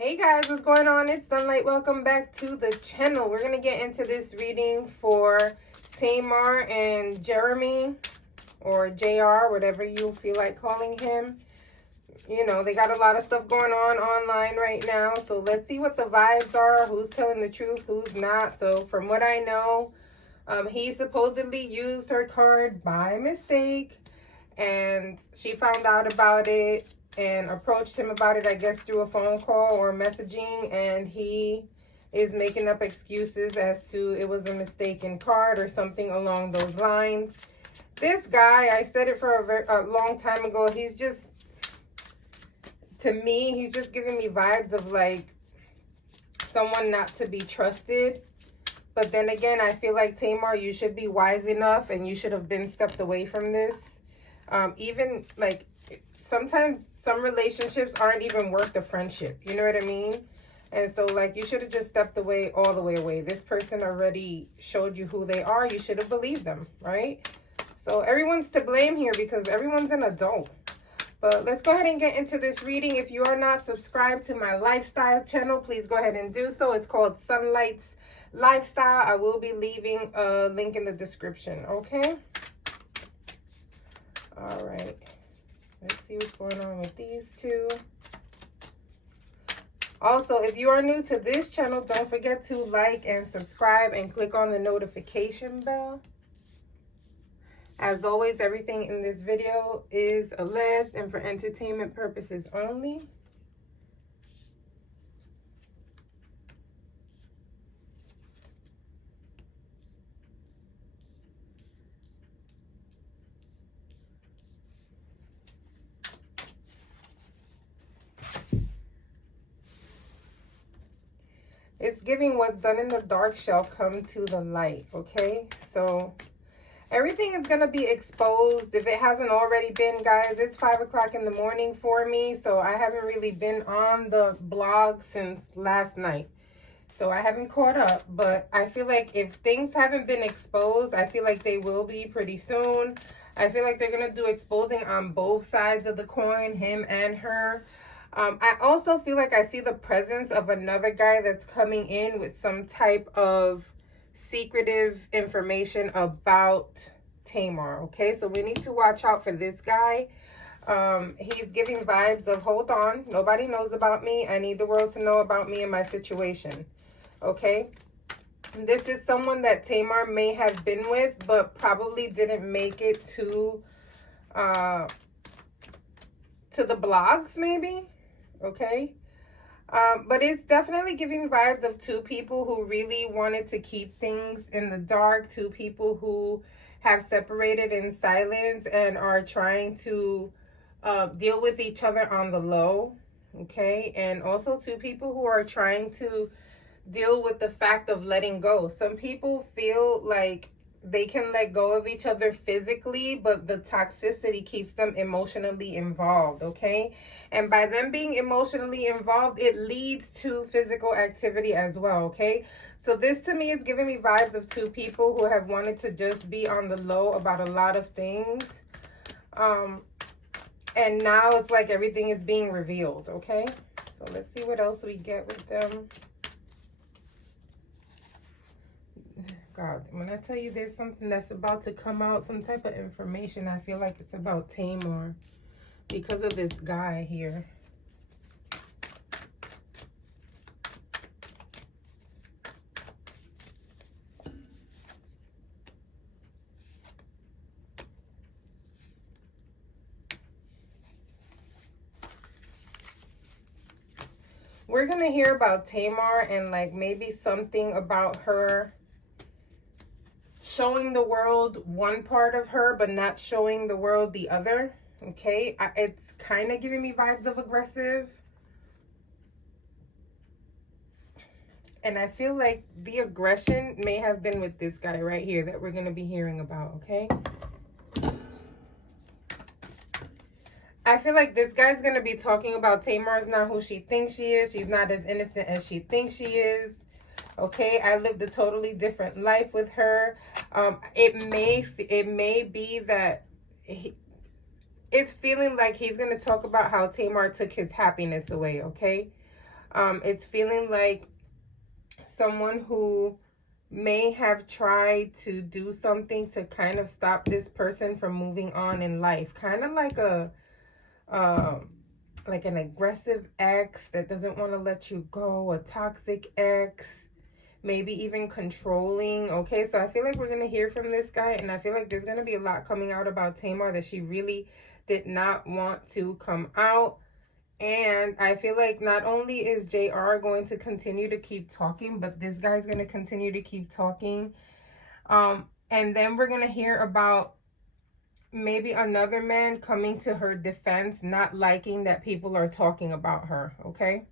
Hey guys, what's going on? It's Sunlight. Welcome back to the channel. We're going to get into this reading for Tamar and Jeremy, or JR, whatever you feel like calling him. You know, they got a lot of stuff going on online right now. So let's see what the vibes are, who's telling the truth, who's not. So from what I know, he supposedly used her card by mistake, and she found out about it and approached him about it, I guess, through a phone call or messaging, and he is making up excuses as to it was a mistaken card or something along those lines. This guy, I said it for a long time ago, he's just, to me, he's just giving me vibes of like someone not to be trusted. But then again, I feel like, Tamar, you should be wise enough and you should have been stepped away from this. Even like sometimes some relationships aren't even worth the friendship. You know what I mean? And so like you should have just stepped away, all the way away. This person already showed you who they are. You should have believed them, right? So everyone's to blame here because everyone's an adult. But let's go ahead and get into this reading. If you are not subscribed to my lifestyle channel, please go ahead and do so. It's called Sunlight's Lifestyle. I will be leaving a link in the description, okay? All right. Let's see what's going on with these two. Also, if you are new to this channel, don't forget to like and subscribe and click on the notification bell. As always, everything in this video is alleged and for entertainment purposes only. It's giving what's done in the dark shall come to the light, okay? So everything is going to be exposed. If it hasn't already been, guys, it's 5 o'clock in the morning for me. So I haven't really been on the blog since last night. So I haven't caught up. But I feel like if things haven't been exposed, I feel like they will be pretty soon. I feel like they're going to do exposing on both sides of the coin, him and her. I also feel like I see the presence of another guy that's coming in with some type of secretive information about Tamar, okay? So we need to watch out for this guy. He's giving vibes of, hold on, nobody knows about me. I need the world to know about me and my situation, okay? This is someone that Tamar may have been with, but probably didn't make it to the blogs, maybe, okay? But it's definitely giving vibes of two people who really wanted to keep things in the dark, two people who have separated in silence and are trying to deal with each other on the low, okay? And also two people who are trying to deal with the fact of letting go. Some people feel like they can let go of each other physically, but the toxicity keeps them emotionally involved, okay? And by them being emotionally involved, it leads to physical activity as well, okay? So this to me is giving me vibes of two people who have wanted to just be on the low about a lot of things. And now it's like everything is being revealed, okay? So let's see what else we get with them. God, when I tell you there's something that's about to come out, some type of information, I feel like it's about Tamar because of this guy here. We're going to hear about Tamar and like maybe something about her showing the world one part of her, but not showing the world the other, okay? It's kind of giving me vibes of aggressive. And I feel like the aggression may have been with this guy right here that we're going to be hearing about, okay? I feel like this guy's going to be talking about Tamar's not who she thinks she is. She's not as innocent as she thinks she is. Okay, I lived a totally different life with her. It may be that it's feeling like he's going to talk about how Tamar took his happiness away, okay? It's feeling like someone who may have tried to do something to kind of stop this person from moving on in life. Kind of uh, like an aggressive ex that doesn't want to let you go, a toxic ex, maybe even controlling. Okay, so I feel like we're going to hear from this guy, and I feel like there's going to be a lot coming out about Tamar that she really did not want to come out. And I feel like not only is JR going to continue to keep talking, but this guy's going to continue to keep talking. And then we're going to hear about maybe another man coming to her defense, not liking that people are talking about her, okay?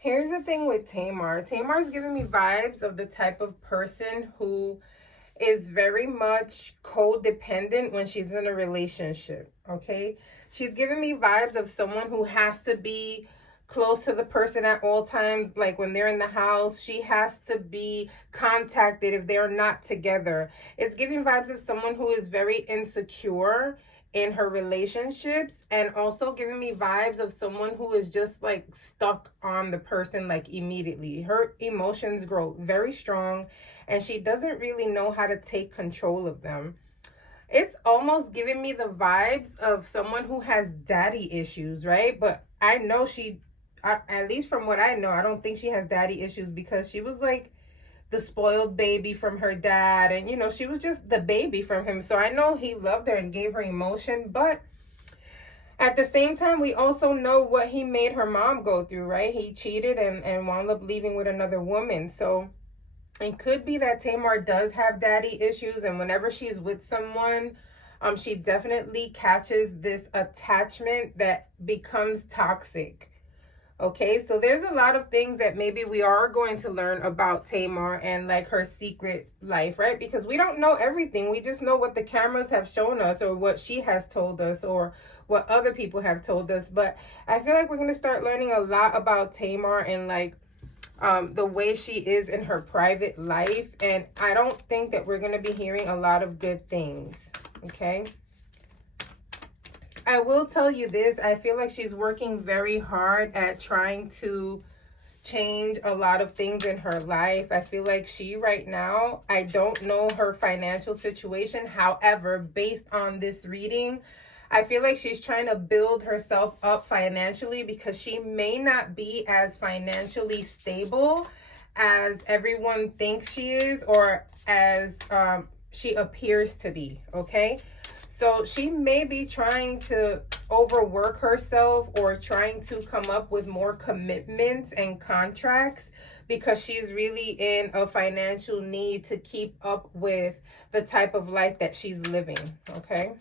Here's the thing with Tamar. Tamar's giving me vibes of the type of person who is very much codependent when she's in a relationship, okay? She's giving me vibes of someone who has to be close to the person at all times. Like when they're in the house, she has to be contacted if they're not together. It's giving vibes of someone who is very insecure in her relationships, and also giving me vibes of someone who is just like stuck on the person like immediately. Her emotions grow very strong and she doesn't really know how to take control of them. It's almost giving me the vibes of someone who has daddy issues, right? But I know at least from what I know, I don't think she has daddy issues, because she was like the spoiled baby from her dad, and she was just the baby from him. So I know he loved her and gave her emotion, but at the same time, we also know what he made her mom go through, right? He cheated and wound up leaving with another woman. So it could be that Tamar does have daddy issues, and whenever she's with someone, she definitely catches this attachment that becomes toxic. Okay, so there's a lot of things that maybe we are going to learn about Tamar and like her secret life, right? Because we don't know everything. We just know what the cameras have shown us, or what she has told us, or what other people have told us. But I feel like we're going to start learning a lot about Tamar and like the way she is in her private life. And I don't think that we're going to be hearing a lot of good things. Okay. I will tell you this. I feel like she's working very hard at trying to change a lot of things in her life. I feel like right now, I don't know her financial situation. However, based on this reading, I feel like she's trying to build herself up financially, because she may not be as financially stable as everyone thinks she is, or as she appears to be, okay? So she may be trying to overwork herself, or trying to come up with more commitments and contracts, because she's really in a financial need to keep up with the type of life that she's living, okay?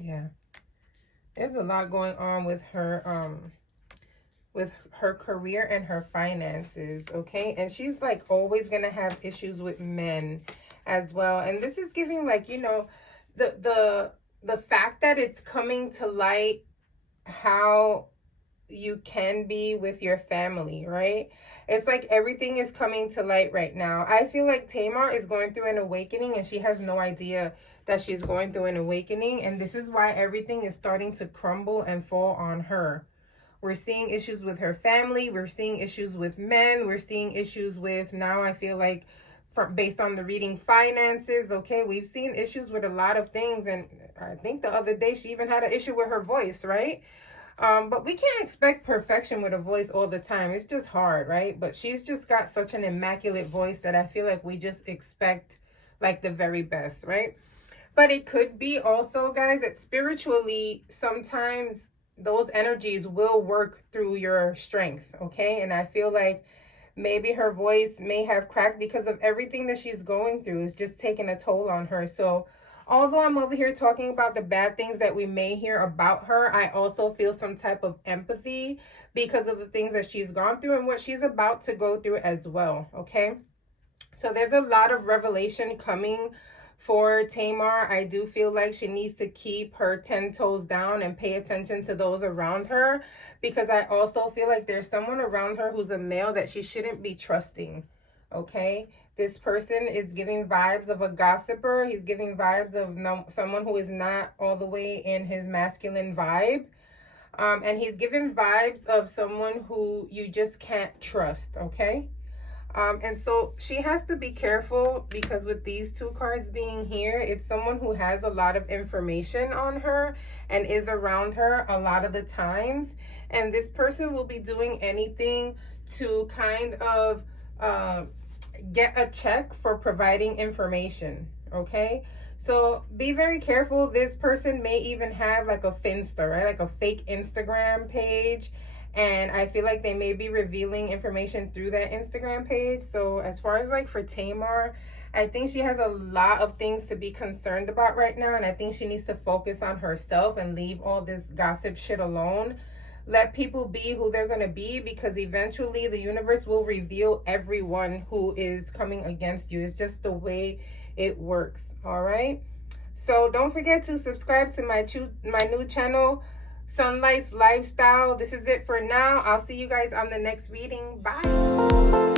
Yeah. There's a lot going on with her career and her finances, okay? And she's like always gonna have issues with men as well. And this is giving like, the fact that it's coming to light how you can be with your family, right? It's like everything is coming to light right now. I feel like Tamar is going through an awakening, and she has no idea that she's going through an awakening. And this is why everything is starting to crumble and fall on her. We're seeing issues with her family. We're seeing issues with men. We're seeing issues with, now I feel like, based on the reading, finances. Okay, we've seen issues with a lot of things. And I think the other day she even had an issue with her voice, right? But we can't expect perfection with a voice all the time. It's just hard, right? But she's just got such an immaculate voice that I feel like we just expect like the very best, right? But it could be also, guys, that spiritually sometimes those energies will work through your strength, okay? And I feel like maybe her voice may have cracked because of everything that she's going through is just taking a toll on her. So although I'm over here talking about the bad things that we may hear about her, I also feel some type of empathy because of the things that she's gone through and what she's about to go through as well, okay? So there's a lot of revelation coming for Tamar. I do feel like she needs to keep her 10 toes down and pay attention to those around her, because I also feel like there's someone around her who's a male that she shouldn't be trusting, okay? This person is giving vibes of a gossiper. He's giving vibes of someone who is not all the way in his masculine vibe. And he's giving vibes of someone who you just can't trust, okay? And so she has to be careful, because with these two cards being here, it's someone who has a lot of information on her and is around her a lot of the times. And this person will be doing anything to kind of get a check for providing information, okay? So be very careful. This person may even have like a Finsta, right? Like a fake Instagram page. And I feel like they may be revealing information through that Instagram page. So as far as like for Tamar, I think she has a lot of things to be concerned about right now. And I think she needs to focus on herself and leave all this gossip shit alone. Let people be who they're going to be, because eventually the universe will reveal everyone who is coming against you. It's just the way it works. All right. So don't forget to subscribe to my new channel, Sunlight's Lifestyle. This is it for now. I'll see you guys on the next reading. Bye.